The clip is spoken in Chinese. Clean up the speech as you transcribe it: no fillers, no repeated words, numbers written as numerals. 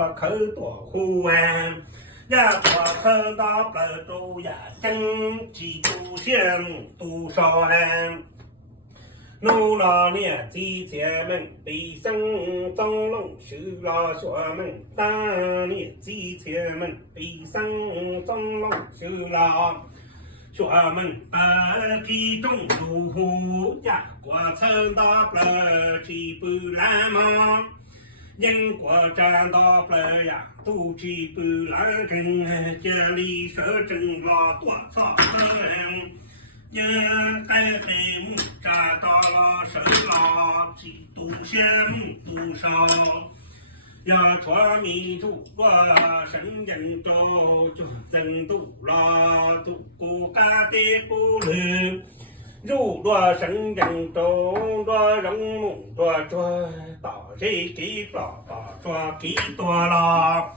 多口多苦啊，呀多口到不住呀，真几度香多少啊。努老年几千门，北生中龙修了学门，当年几千门，北生中龙修了学门，其中如虎呀，过程到不几不烂嘛。因果占到不呀，肚脐不烂根，这里说真老多少人。也该黑木扎到了手了，几度羡慕多少？呀，传米度我神人州，就真度了，度过干的不lö如若神人州，若人木若转，到这给爸爸抓给多了。